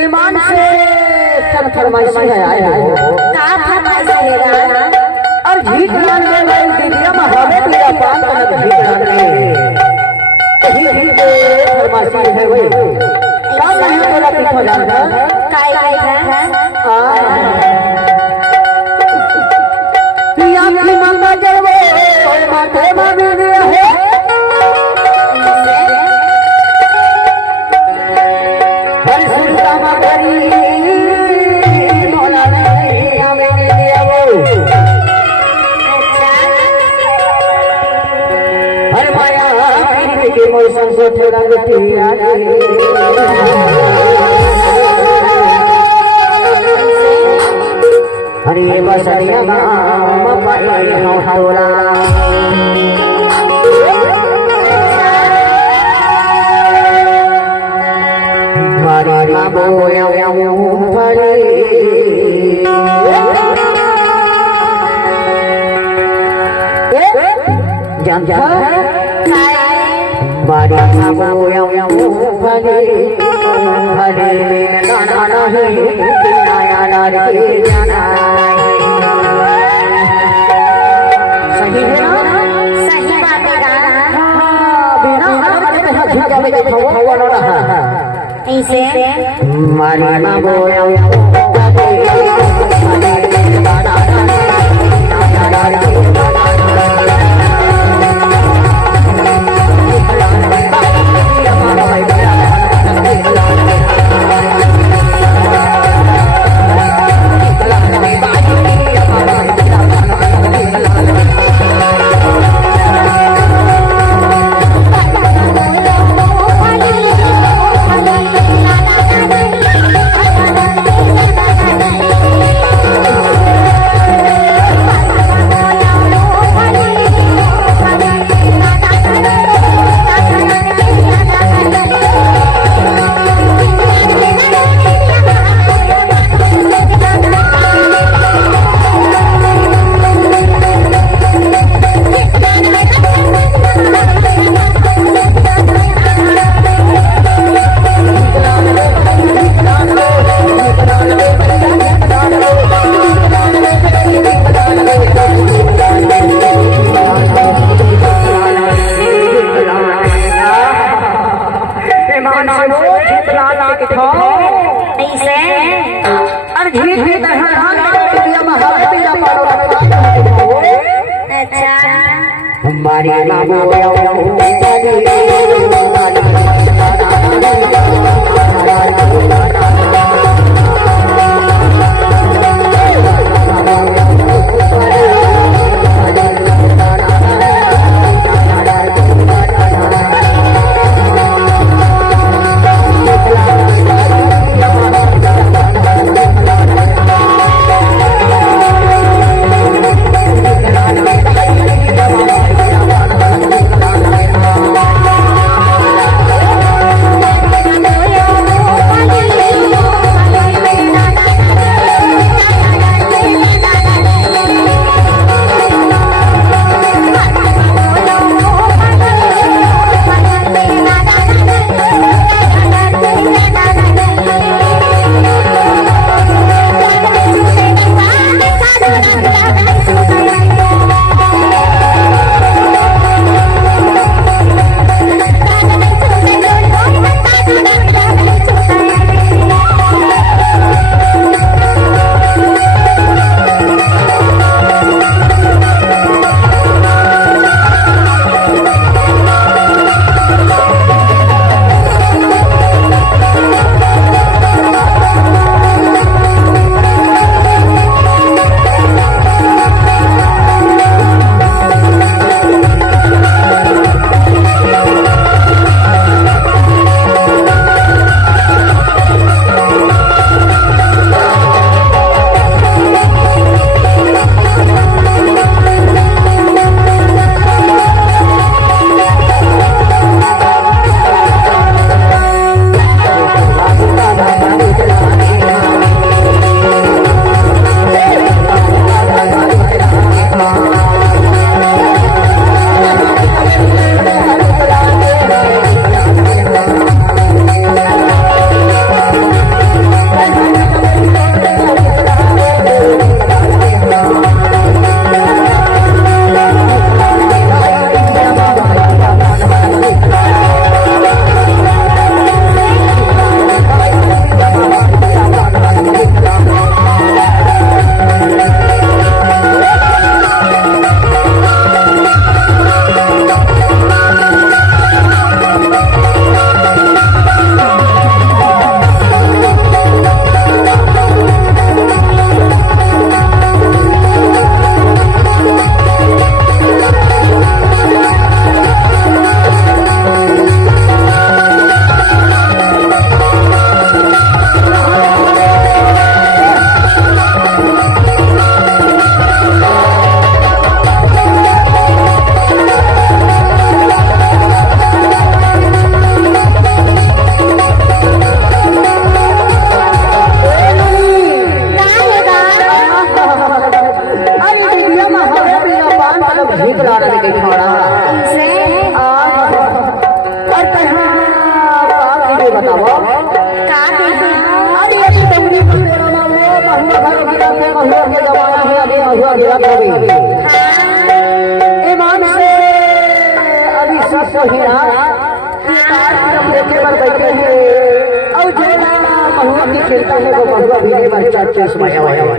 ईमान से सब फरमाइश है आए हो का फरमाइश है और झीक लान में मैं दीदिया महावे मेरा पान तक झीक लान में झीक के फरमाइश है वही क्या नहीं तेरा पीछा जाना काय है कि आपकी मंगा जलवे माथे माने है हर सुरता मगरी मौला नहीं हमें दिया वो हर माया के मौसम से थोड़ा बिटिया हरे बसरिया नाम पाए हो हौला मारी बोया भरे जान मारी बोया भरे हरे नाना नहीं नया नारी जाना सही है ना सही बात है बिना झूठा में खवा ना रहा ऐसे मारी बोया हमारी बारे बात समाया हुआ है